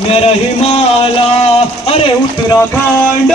मेरा हिमालय, अरे उत्तराखंड।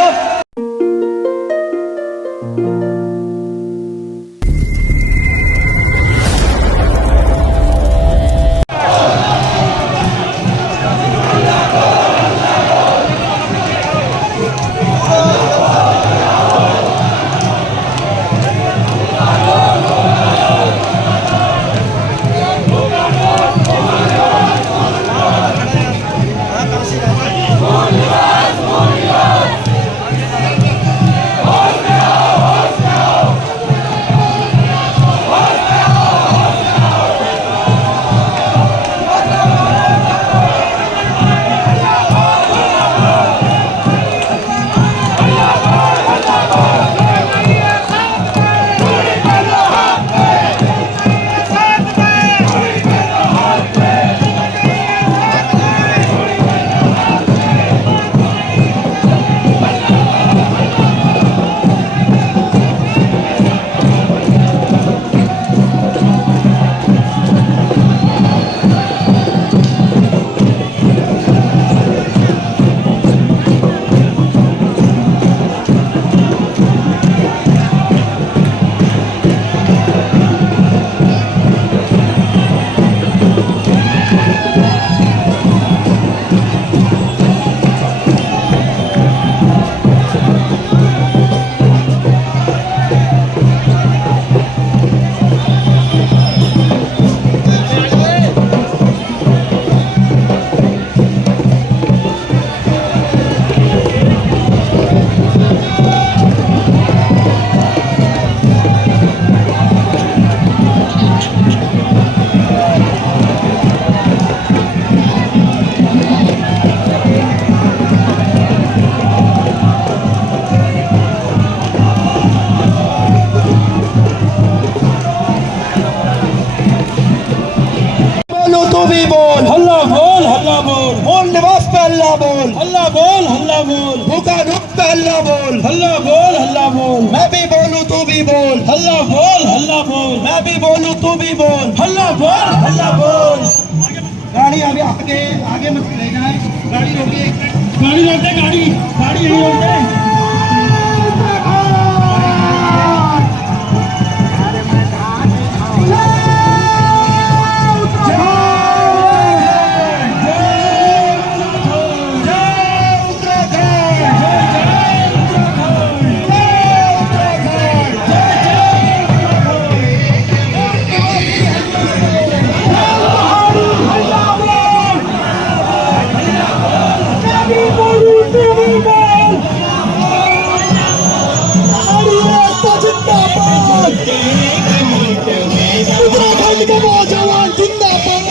बोल निवास पे अल्लाह बोल, हल्ला बोल, हल्ला बोल, भूखा रुख पे अल्लाह बोल, हल्ला बोल, हल्ला बोल, मैं भी बोलूं तू भी बोल, हल्ला बोल, हल्ला बोल, मैं भी बोलूं तू भी बोल, हल्ला बोल, हल्ला बोल। गाड़ी अभी आगे आगे मत ले जाए, गाड़ी रोकिए, गाड़ी रोक दे, गाड़ी गाड़ी यहीं रोक दे। उत्तराखंड के नौजवान जिंदाबाद,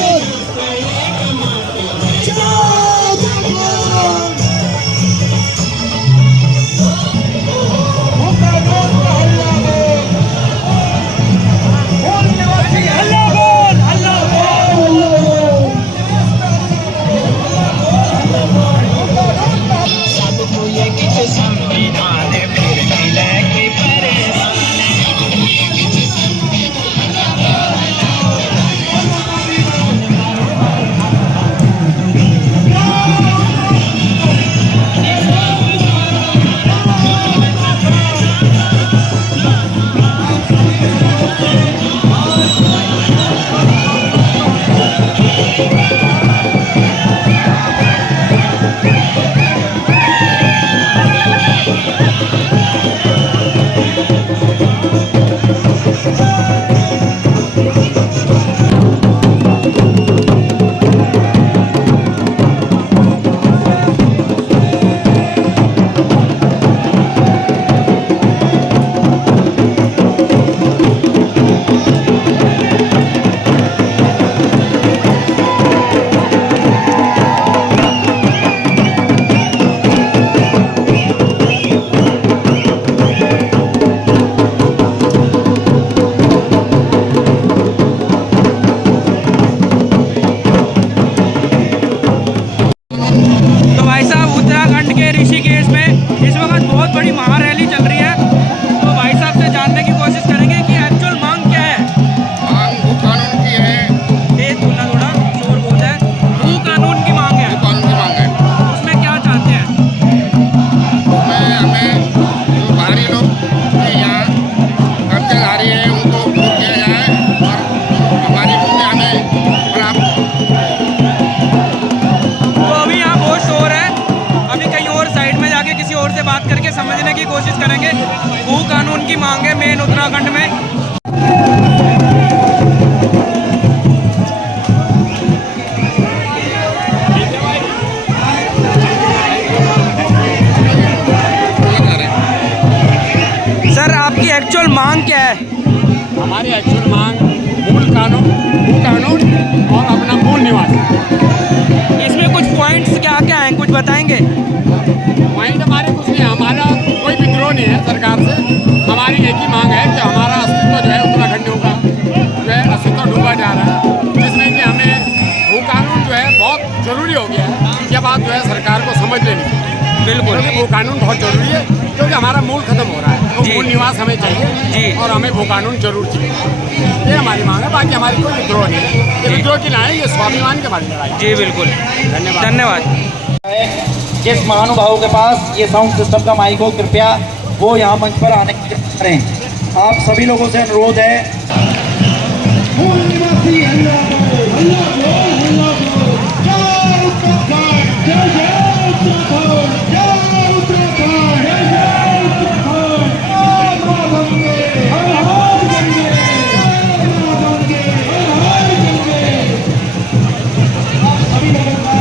हमारी एक्चुअल मांग मूल कानून, भू कानून और अपना मूल निवास। इसमें कुछ पॉइंट्स क्या क्या हैं, कुछ बताएंगे? पॉइंट हमारे कुछ नहीं, हमारा कोई विद्रोह नहीं है सरकार से। हमारी एक ही मांग है कि हमारा अस्तित्व जो है उत्तराखंडियों का जो है अस्तित्व डूबा जा रहा है, जिसमें कि हमें भू कानून जो है बहुत ज़रूरी हो गया है। यह बात जो है सरकार को समझ लेनी चाहिए। बिल्कुल, क्योंकि भू कानून बहुत ज़रूरी है, क्योंकि हमारा मूल खत्म हो रहा है, तो जी। मूल निवास हमें चाहिए जी। और हमें भू कानून जरूर चाहिए। ये हमारी मांग है, बाकी हमारी कोई विद्रोह नहीं है। ये विद्रोह की लड़ाई, ये स्वाभिमान की हमारी लड़ाई है। जी बिल्कुल, धन्यवाद। धन्यवाद। जिस महानुभाव के पास ये साउंड सिस्टम का माइक हो, कृपया वो यहाँ मंच पर आने की कोशिश करें। आप सभी लोगों से अनुरोध है। मूल निवासी हल्ला बोल, हल्ला बोल, हल्ला बोल। जय उत्तराखंड, जय जय उत्तराखंड, जय उत्तराखंड, जय जय उत्तराखंड। जय मां गंगे, हर हर गंगे, जय मां गंगे, हर हर गंगे। आप सभी लोगों का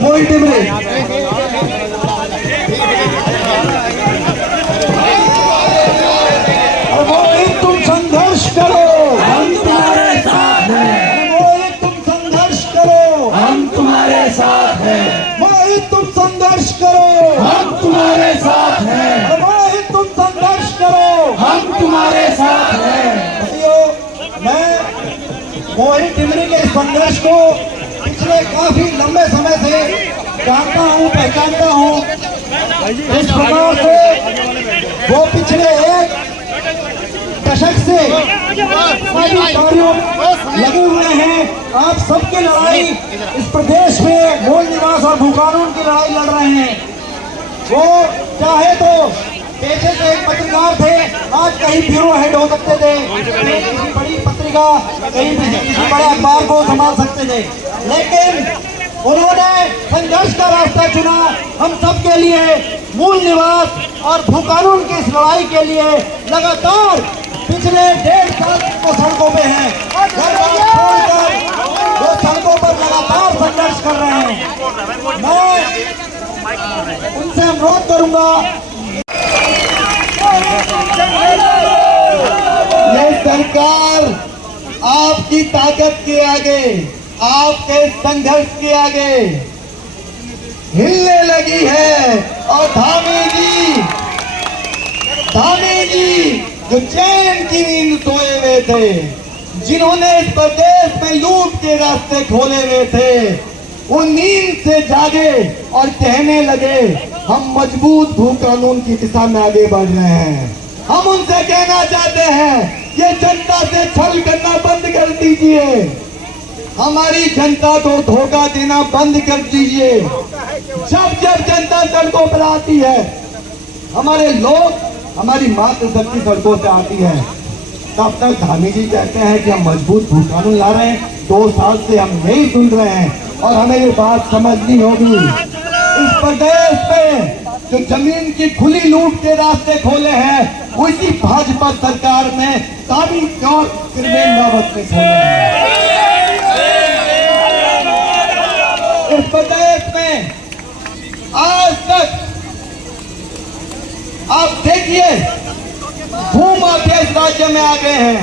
मोहित टिमरे। मोहित तुम संघर्ष करो, हम तुम्हारे साथ हैं। मोहित तुम संघर्ष करो, हम तुम्हारे साथ हैं। मोहित तुम संघर्ष करो, हम तुम्हारे साथ हैं। मोहित तुम संघर्ष करो, हम तुम्हारे साथ हैं। मैं मोहित टिमरे के संघर्ष को पिछले काफी लंबे समय से जानता हूँ, पहचानता हूँ। इस प्रकार से वो पिछले एक दशक से सभी कार्यों लगे हुए हैं। आप सबकी लड़ाई इस प्रदेश में मूल निवास और भू कानून की लड़ाई लड़ रहे हैं। वो चाहे तो पेशे से एक पत्रकार थे, आज कहीं ब्यूरो हेड हो सकते थे, कहीं किसी बड़ी पत्रिका, कहीं किसी बड़े अखबार को संभाल सकते थे, लेकिन उन्होंने संघर्ष का रास्ता चुना। हम सब के लिए मूल निवास और भू कानून की इस लड़ाई के लिए लगातार पिछले 1.5 साल वो सड़कों पे हैं। छोड़कर वो सड़कों पर लगातार संघर्ष कर रहे हैं। मैं उनसे अनुरोध करूंगा, ये सरकार आपकी ताकत के आगे, आपके संघर्ष के आगे हिलने लगी है। और धामी जी जो चैन की नींद सोए हुए थे, जिन्होंने इस प्रदेश में लूट के रास्ते खोले हुए थे, वो नींद से जागे और कहने लगे हम मजबूत भू कानून की दिशा में आगे बढ़ रहे हैं। हम उनसे कहना चाहते हैं ये जनता से छल करना बंद कर दीजिए, हमारी जनता को धोखा देना बंद कर दीजिए। जब जब जनता सड़कों पर आती है, हमारे लोग, हमारी मातृशक्ति सड़कों से आती है, तब तक धामी जी कहते हैं कि हम मजबूत भू कानून ला रहे हैं। 2 साल से हम यही सुन रहे हैं और हमें ये बात समझनी होगी। इस प्रदेश में जो जमीन की खुली लूट के रास्ते खोले हैं, उसी भाजपा सरकार में ताबीज और त्रिवेंद्र रावत ने खोले हैं। इस प्रदेश में आज तक आप देखिए भूमाफिया इस राज्य में आ गए हैं,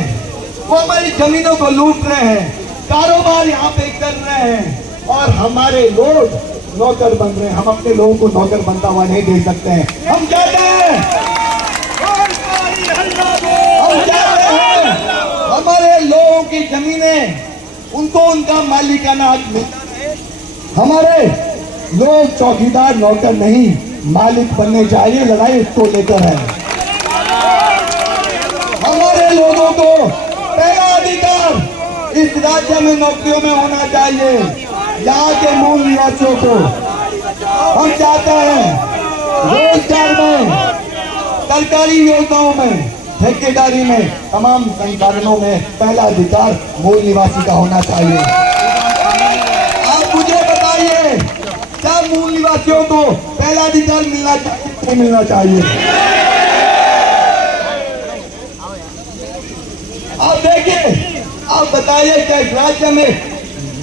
वो हमारी जमीनों को लूट रहे हैं, कारोबार यहाँ पे कर रहे हैं और हमारे लोग नौकर बन रहे हैं। हम अपने लोगों को नौकर बनता हुआ नहीं देख सकते हैं। हम कहते हैं हमारे लोगों की जमीनें उनको उनका मालिकाना हक मिलता रहे। हमारे लोग चौकीदार नौकर नहीं मालिक बनने चाहिए। लड़ाई इसको लेकर है। हमारे लोगों को पहला अधिकार इस राज्य में नौकरियों में होना चाहिए। यहाँ के मूल निवासियों को हम चाहते हैं रोजगार में, सरकारी योजनाओं में, ठेकेदारी में, तमाम संसाधनों में पहला अधिकार मूल निवासी का होना चाहिए। आप मुझे बताइए क्या मूल निवासियों को पहला अधिकार मिलना चाहिए, नहीं मिलना चाहिए? आप देखिए, आप बताइए क्या इस राज्य में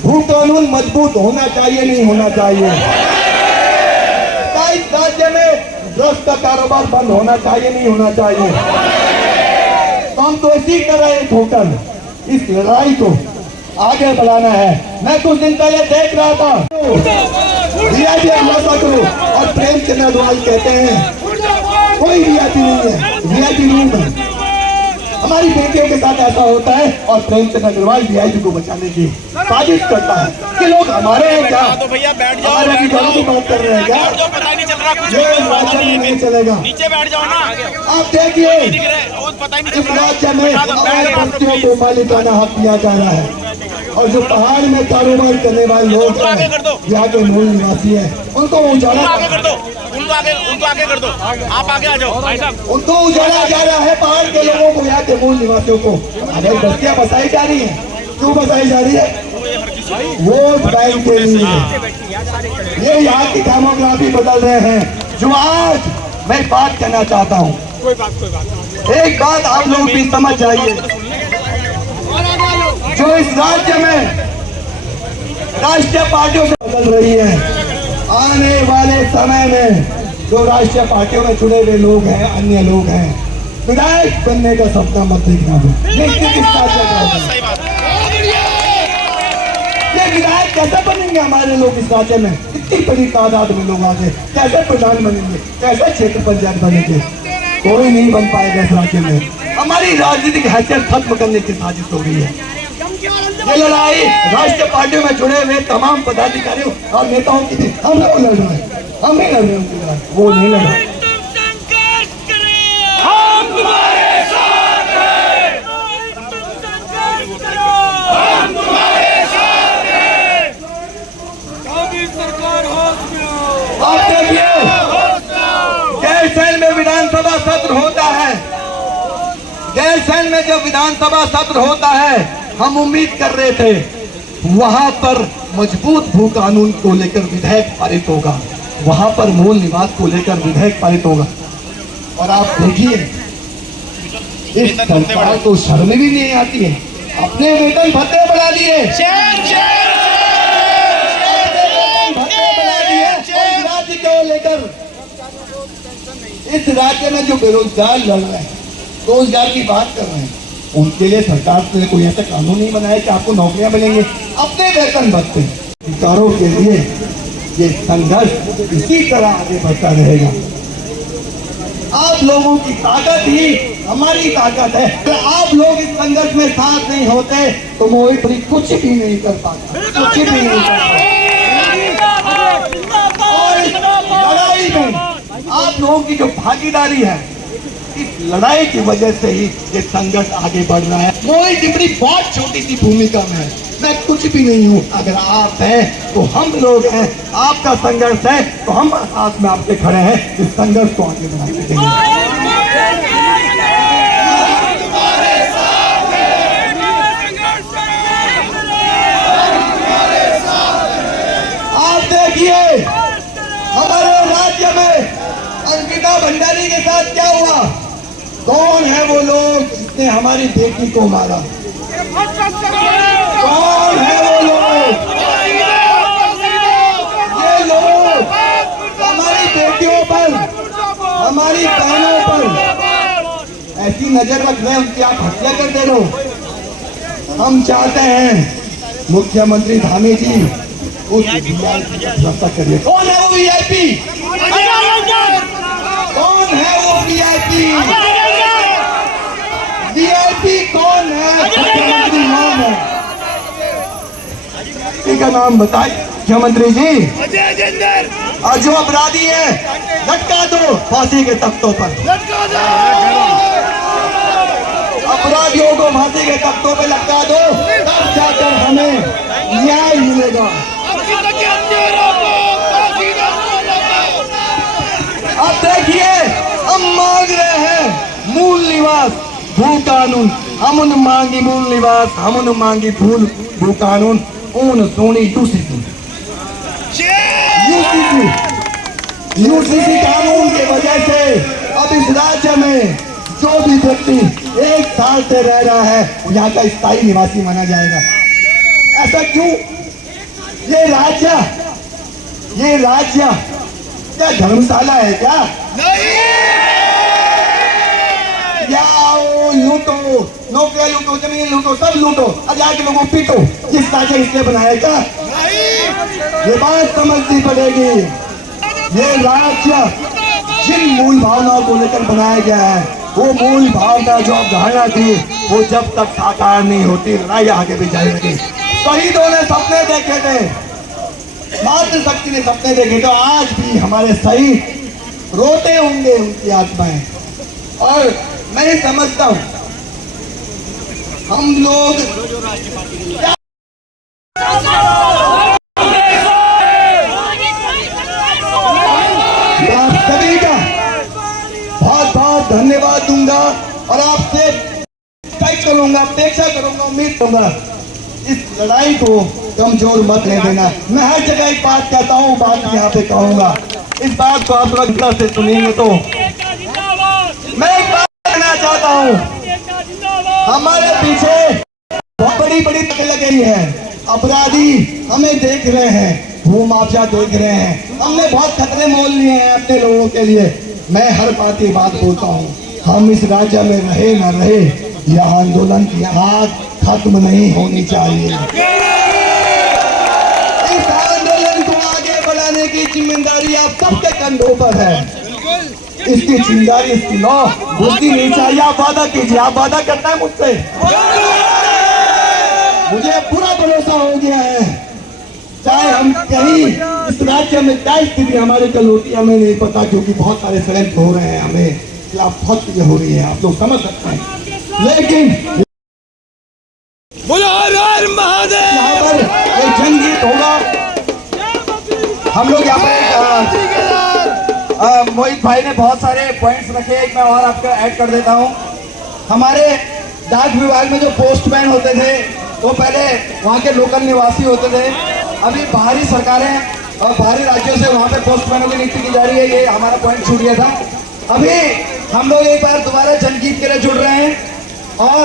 भू कानून मजबूत होना चाहिए, नहीं होना चाहिए? क्या इस राज्य में ड्रग्स का कारोबार बंद होना चाहिए, नहीं होना चाहिए? तो हम तो ऐसी कर रहे हैं ठोकर। इस लड़ाई को आगे बढ़ाना है। मैं कुछ दिन पहले देख रहा था वीआईपी करो और प्रेमचंद अग्रवाल कहते हैं कोई वीआईपी नहीं है, वीआईपी रूम है। हमारी बेटियों के साथ ऐसा होता है और प्रेमचंद अग्रवाल वीआईपी को बचाने की साजिश करता है कि लोग हमारे हैं क्या? तो भैया बैठ जाओ, हमारे अधिकारों की बात कर रहे हैं क्या? बैठ जाओ, पता नहीं चल रहा कुछ, ये राज्य में नहीं चलेगा। नीचे बैठ जाओ ना। आप देखिए दिख रहा है, वो पता ही नहीं इस चल रहा। राज्य में हमारे बच्चों को मालिकाना हक दिया जा रहा है और जो पहाड़ में कारोबार करने वाले लोग हैं, यहाँ के मूल निवासी हैं, उनको उजाला आगे कर दो, उनको आगे कर दो। आप आगे आ जाओ भाई साहब। उनको उजाला जा रहा है पहाड़ के लोगों को, यहाँ के मूल निवासियों को। अगर बस्तियां बसाई जा रही है, क्यों बसाई जा रही है? वोट बैंक के लिए। ये यहाँ की डेमोग्राफी बदल रहे हैं। जो आज मैं बात करना चाहता हूँ, एक बात आप लोग भी समझ जाइए। जो इस राज्य में राष्ट्रीय पार्टियों से बदल रही है, आने वाले समय में जो राष्ट्रीय पार्टियों में चुने हुए लोग हैं, अन्य लोग हैं, विधायक बनने का सपना मत देखना। ये विधायक कैसे बनेंगे हमारे लोग इस राज्य में? इतनी बड़ी तादाद में लोग आगे कैसे प्रधान बनेंगे, कैसे क्षेत्र पंचायत बनेंगे? कोई नहीं बन पाएगा इस राज्य में। हमारी राजनीतिक हैसियत खत्म करने की साजिश हो रही है। ये लड़ाई राष्ट्रीय पार्टियों में जुड़े हुए तमाम पदाधिकारियों और नेताओं की थी। हम लोग लड़ रहे हैं, हम नहीं लड़ रहे उनकी लड़ाई, वो नहीं लड़ रहे। आप देखिए गैरसैंण में विधानसभा सत्र होता है। गैरसैंण में जब विधानसभा सत्र होता है, हम उम्मीद कर रहे थे वहां पर मजबूत भू कानून को लेकर विधेयक पारित होगा, वहां पर मूल निवास को लेकर विधेयक पारित होगा। और आप देखिए इस सरकार को शर्म भी नहीं आती है, अपने वेतन भत्ते बढ़ा दिए, राज्य को लेकर। इस राज्य में जो बेरोजगार लड़ रहे हैं, रोजगार की बात कर रहे हैं, उनके लिए सरकार ने कोई ऐसा कानून नहीं बनाया कि आपको नौकरियां मिलेंगी, अपने वेतन भत्ते। अधिकारों के लिए ये संघर्ष इसी तरह आगे बढ़ता रहेगा। आप लोगों की ताकत ही हमारी ताकत है। अगर आप लोग इस संघर्ष में साथ नहीं होते तो मोहित कुछ भी नहीं कर पाता, कुछ भी नहीं कर पाता। आप लोगों की जो भागीदारी है, इस लड़ाई की वजह से ही ये संघर्ष आगे बढ़ रहा है। मोहित टिप्पणी बहुत छोटी सी भूमिका में है, मैं कुछ भी नहीं हूँ। अगर आप हैं तो हम लोग हैं, आपका संघर्ष है तो हम साथ में आपके खड़े हैं, इस संघर्ष को आगे बढ़ाने के लिए। देखिए हमारे राज्य में अंकिता भंडारी के साथ क्या हुआ। कौन है वो लोग जिसने हमारी बेटी को मारा? कौन है वो लोग? ये लोग हमारी बेटियों पर, हमारी बहनों पर ऐसी नजर रख रहे हैं उनकी आप हत्या कर दे रहे। हम चाहते हैं मुख्यमंत्री धामी जी उस व्यवस्था करिए। कौन है वो वीआईपी? कौन है वो वीआईपी? वीआईपी कौन है? मुख्यमंत्री नाम है, इनका नाम बताइए मुख्यमंत्री जी। और जो अपराधी है लटका दो फांसी के तख्तों पर। अपराधियों को फांसी के तख्तों पे लटका दो, तब जाकर हमें न्याय मिलेगा। अब देखिए हम मांग रहे हैं मूल निवास भू कानून। हम उन मांगी मूल निवास, हम उन मांगी भू कानून, उन सोनी यूसीसी कानून की वजह से अब इस राज्य में जो भी व्यक्ति 1 साल से रह रहा है वो यहाँ का स्थायी निवासी माना जाएगा। ऐसा क्यों? ये राज्य क्या धर्मशाला है क्या? नहीं। या लूटो, नौकरियां लूटो, जमीन लूटो, सब लूटो, अब जाके लोगों को पीटो, इस राज्य इसलिए बनाया क्या? ये बात समझनी पड़ेगी। ये राज्य जिन मूल भावनाओं को लेकर बनाया गया है, वो मूल भावना जो अवधारणा थी, वो जब तक साकार नहीं होती लड़ाई आगे भी जाएगी। शहीदों ने सपने देखे थे, मातृशक्ति ने सपने देखे, तो आज भी हमारे शहीद रोते होंगे उनकी आत्माएं। और मैं समझता हूं हम लोग आप सभी का बहुत बहुत धन्यवाद दूंगा और आपसे करूंगा, अपेक्षा करूंगा, उम्मीद करूंगा इस लड़ाई को कमजोर मत ले देना। मैं हर जगह एक बात कहता हूँ, बात यहाँ पे कहूंगा, इस बात को आप लोग से सुनेंगे तो मैं एक बात कहना चाहता हूँ, हमारे पीछे बहुत बड़ी बड़ी तक लगी है। अपराधी हमें देख रहे हैं, भू माफिया देख रहे हैं, हमने बहुत खतरे मोल लिए हैं अपने लोगों के लिए। मैं हर बात की बात बोलता हूँ, हम इस राज्य में रहे न रहे, यह आंदोलन की आग खत्म नहीं होनी चाहिए। इस आंदोलन को आगे बढ़ाने की जिम्मेदारी आप सबके कंधों पर है। इसकी जिम्मेदारी, इसकी लौ बुद्धि नहीं चाहिए। आप वादा कीजिए, आप वादा करना है मुझसे? मुझे पूरा भरोसा हो गया है, चाहे हम कहीं इस राज्य में क्या स्थिति हमारी कल होती है हमें नहीं पता, क्योंकि बहुत सारे षड्यंत्र हो रहे हैं, हमें खिलाफ बहुत चीजें हो रही है, आप लोग समझ सकते हैं। लेकिन यहाँ पर एक जनगीत होगा, हम लोग यहाँ पर मोहित भाई ने बहुत सारे पॉइंट्स रखे, एक मैं और आपको ऐड कर देता हूँ। हमारे डाक विभाग में जो पोस्टमैन होते थे वो पहले वहाँ के लोकल निवासी होते थे, अभी बाहरी सरकारें और बाहरी राज्यों से वहाँ पे पोस्टमैनों की नियुक्ति की जा रही है। ये हमारा पॉइंट छूट गया था। अभी हम लोग एक बार दोबारा जनगीत के लिए जुड़ रहे हैं और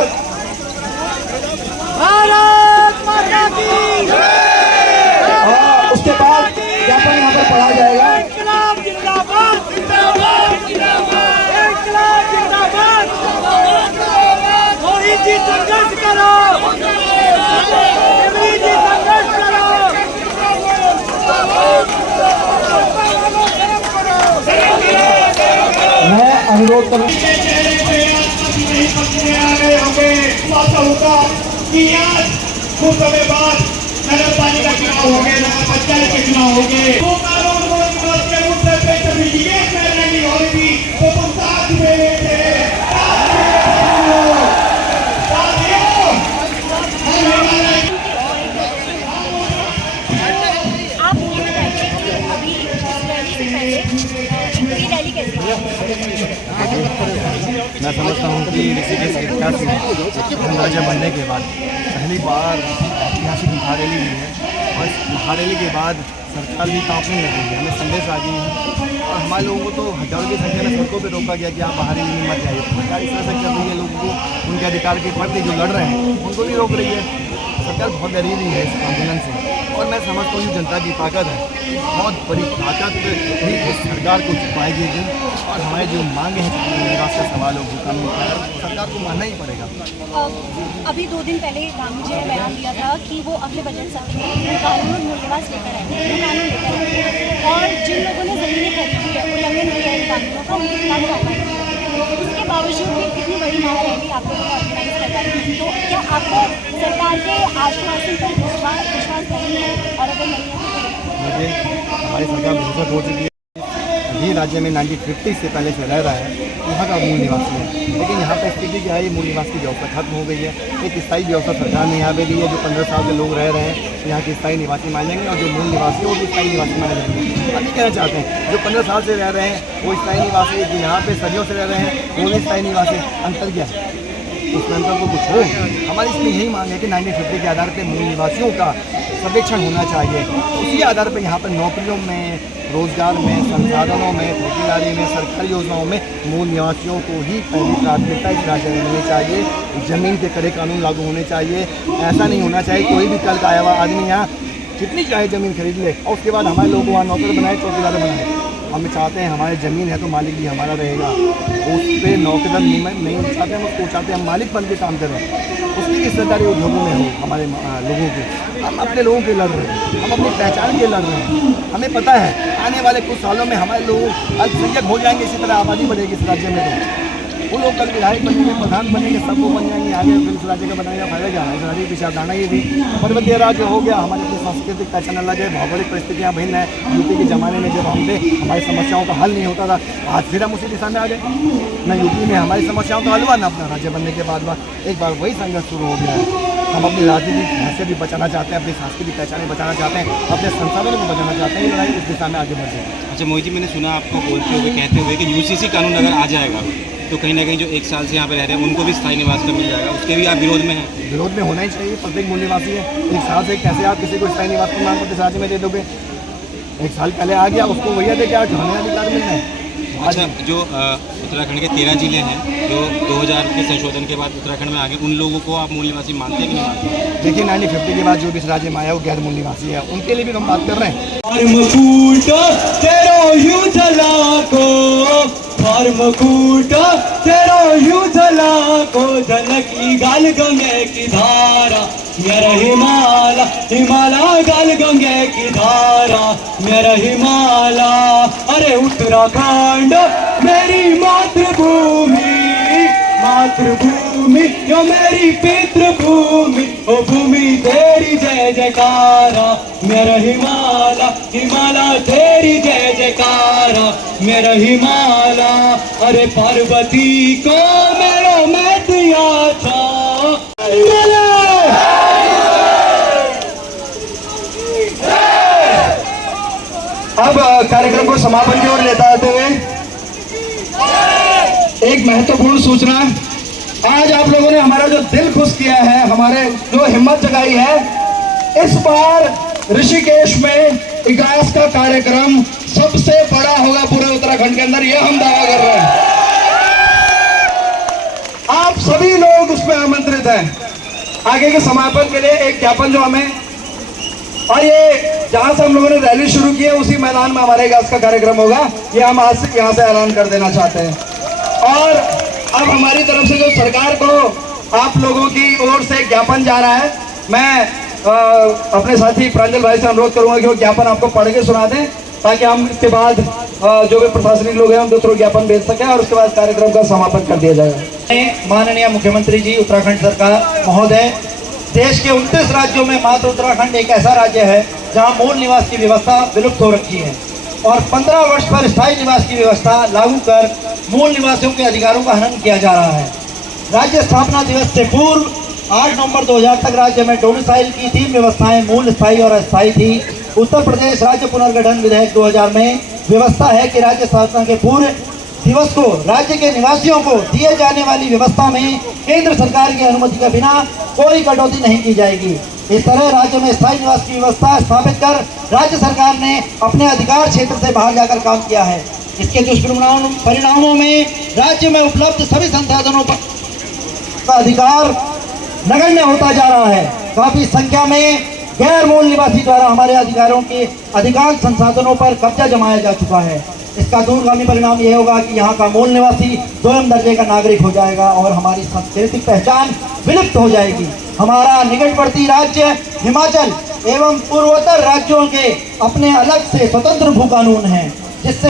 उसके बाद ज्ञापन यहाँ पर पढ़ा जाएगा। मैं अनुरोध करूँ कि आज कुछ समय बाद नगर पालिका चुनाव हो गए, नगर पंचायत के चुनाव हो गए, वो कानून के मुद्दे पे कभी एक महीने नहीं मैं समझता हूँ कि ऋषिकेश के इतिहास में राज्य बनने के बाद पहली बार ऐतिहासिक महारैली हुई है और इस महारैली के बाद सरकार भी कांपने लगी है। हमें संदेश आ गई है और हमारे लोगों को तो हजारों की संख्या में सड़कों पर रोका गया कि आप महारैली में मत जाइए। सरकार इस तरह से कर रही है, लोगों को उनके अधिकार के प्रति जो लड़ रहे हैं उनको भी रोक रही है। सरकार बहुत डरी हुई है इस आंदोलन से और मैं समझता हूँ जनता की ताकत है, बहुत बड़ी ताकत भी इस सरकार को छुपाएगी और हमारे जो मांगे हैं निवास का सवाल हो भूखा सरकार को मानना ही पड़ेगा। अभी 2 दिन पहले गांधी जी ने बयान दिया था कि वो अगले बजट सत्र में कानून मूल निवास लेकर आएंगे, वो कानून लेकर आएंगे और जिन लोगों ने ज़मीनें खरीदी है उल्लंघन किया है कानूनों का उनके खिलाफ कार्रवाई की। इसके बावजूद भी कितनी बड़ी महारैली आप लोगों ने ऑर्गेनाइज करवाई थी, तो क्या आपको सरकार के आश्वासन पर विश्वास नहीं है और अगर नहीं है तो मुझे हमारी सरकार बहुत हो चुकी है। अभी राज्य में 1950 से पहले से रह रहा है यहाँ का मूल निवासी है, लेकिन यहाँ पर स्थिति क्या है, मूल निवास की व्यवस्था खत्म हो गई है। एक स्थायी व्यवस्था सरकार ने यहाँ पे दी है, जो 15 साल से लोग रह रहे हैं यहाँ के स्थायी निवासी माने जाएंगे और जो मूल निवासी है वो भी स्थायी निवासी माने जाएंगे। अभी कहना चाहते हैं जो 15 साल से रह रहे हैं वो स्थायी निवासी, जो यहाँ पे सदियों से रह रहे हैं वो भी स्थायी निवासी। अंतर क्या है, उसमें अंतर को कुछ हो। हमारी इसमें यही मांग है कि 1950 के आधार पर मूल निवासियों का सर्वेक्षण होना चाहिए। उसी आधार पर यहाँ पर नौकरियों में, रोजगार में, संसाधनों में, ठेकेदारी में, सरकारी योजनाओं में मूल निवासियों को ही पहली प्राथमिकता इस राज्य में मिलनी चाहिए। ज़मीन के कड़े कानून लागू होने चाहिए। ऐसा नहीं होना चाहिए कोई भी कल का आया हुआ आदमी यहाँ कितनी चाहे ज़मीन खरीद ले और उसके बाद हमारे लोगों को वहाँ नौकर बनाए, चौकीदार बनाए। हम चाहते हैं हमारी ज़मीन है तो मालिक भी हमारा रहेगा, उस पर नौकरदार नहीं चाहते, हम उसको चाहते हैं हम मालिक बन के काम करें, उसकी हिस्सेदारी उद्योगों में हो हमारे लोगों की। हम अपने लोगों के लड़ रहे हैं, हम अपनी पहचान के लड़ रहे हैं। हमें पता है आने वाले कुछ सालों में हमारे लोग अल्पसंख्यक हो जाएंगे, इसी तरह आबादी बढ़ेगी इस राज्य में। तो वो लोग कल विधायक बनेंगे, प्रधान बनेंगे, सबको बन जाएंगे, आगे फिर इस राज्य का बनाने का फायदा क्या है। इस राज्य की विचारधारणा ये थी पर्वतीय राज्य हो गया, हमारी अपनी सांस्कृतिक पहचान अलग है, भौगोलिक परिस्थितियाँ भिन्न है। यूपी के ज़माने में जब हम थे हमारी समस्याओं का हल नहीं होता था, आज फिर हम उसी दिशा में आ गए। न यूपी में हमारी समस्याओं का हल हुआ, न अपना राज्य बनने के बाद एक बार वही संघर्ष शुरू हो गया है। हम अपनी राजनीतिक हैसियत भी बचाना चाहते हैं, अपनी सांस्कृतिक पहचान बचाना चाहते हैं, अपने संसाधनों को बचाना चाहते हैं। ये लड़ाई इस दिशा में आगे बढ़ जाए। अच्छा मोहित जी, मैंने सुना आपको बोलते हुए कहते हुए कि यूसीसी कानून अगर आ जाएगा तो कहीं ना कहीं जो 1 साल से यहाँ पे रह रहे हैं उनको भी स्थायी निवास का मिल जाएगा, उसके भी आप विरोध में हैं? विरोध में होना ही चाहिए। प्रत्येक मूल निवासी है, 1 साल से कैसे आप किसी को स्थायी निवास का मांग करते राज्य में दे दोगे? 1 साल पहले आ गया उसको वही दे क्या हमें अधिकार मिल रहे हैं। अच्छा, जो उत्तराखंड के 13 जिले हैं जो 2000 के संशोधन के बाद उत्तराखंड में आ गए, उन लोगों को आप मूल निवासी मानते हैं कि नहीं मानते? देखिए 1950 के बाद जो भी इस राज्य में आया वो गैर मूल निवासी है, उनके लिए भी हम बात कर रहे हैं। जनकी गाल गंगे की धारा मेरा हिमालय, हिमालय गाल गंगे की धारा मेरा हिमालय। अरे उत्तराखंड मेरी मातृभूमि, मातृभूमि यो मेरी पितृभूमि, ओ भूमि तेरी जय जयकारा मेरा हिमालय, हिमालय तेरी जय जयकारा मेरा हिमालय। अरे पार्वती को मेरा मैं दिया था। अब कार्यक्रम को समापन की ओर लेता आते हुए एक महत्वपूर्ण सूचना। आज आप लोगों ने हमारा जो दिल खुश किया है, हमारे जो हिम्मत जगाई है, इस बार ऋषिकेश में विकास का कार्यक्रम सबसे बड़ा होगा पूरे उत्तराखंड के अंदर, यह हम दावा कर रहे हैं। आप सभी लोग उसमें आमंत्रित हैं। आगे के समापन के लिए एक ज्ञापन जो हमें, और ये जहां से हम लोगों ने रैली शुरू की है उसी मैदान में हमारे विकास का कार्यक्रम होगा, ये हम आज से यहाँ से ऐलान कर देना चाहते हैं। और अब हमारी तरफ से जो सरकार को आप लोगों की ओर से ज्ञापन जा रहा है, मैं अपने साथी प्रांजल भाई से अनुरोध करूंगा कि वो ज्ञापन आपको पढ़ के सुना दें, ताकि हम इसके बाद जो भी प्रशासनिक लोग हैं उनको थ्रू ज्ञापन भेज सकें और उसके बाद कार्यक्रम का समापन कर दिया जाएगा। माननीय मुख्यमंत्री जी, उत्तराखंड सरकार महोदय, देश के 29 राज्यों में मात्र उत्तराखंड एक ऐसा राज्य है जहां मूल निवास की व्यवस्था विलुप्त हो रखी है और 15 वर्ष पर स्थायी निवास की व्यवस्था लागू कर मूल निवासियों के अधिकारों का हनन किया जा रहा है। राज्य स्थापना दिवस से पूर्व 8 नवंबर 2000 तक राज्य में डोमिसाइल की 3 व्यवस्थाएं मूल, स्थायी और अस्थायी थी। उत्तर प्रदेश राज्य पुनर्गठन विधेयक 2000 में व्यवस्था है कि राज्य स्थापना के पूर्व दिवस को राज्य के निवासियों को दिए जाने वाली व्यवस्था में केंद्र सरकार की अनुमति के बिना कोई कटौती नहीं की जाएगी। इस तरह राज्य में स्थायी निवास की व्यवस्था स्थापित कर राज्य सरकार ने अपने अधिकार क्षेत्र से बाहर जाकर काम किया है। इसके दुष्परिणामों में राज्य में उपलब्ध सभी संसाधनों का अधिकार नगण्य होता जा रहा है। काफी संख्या में गैर मूल निवासी द्वारा हमारे अधिकारों के अधिकांश संसाधनों पर कब्जा जमाया जा चुका है। इसका दूरगामी परिणाम यह होगा कि यहाँ का मूल निवासी दोयम दर्जे का नागरिक हो जाएगा और हमारी सांस्कृतिक पहचान विलुप्त हो जाएगी। हमारा निकटवर्ती राज्य हिमाचल एवं पूर्वोत्तर राज्यों के अपने अलग से स्वतंत्र भू कानून हैं, जिससे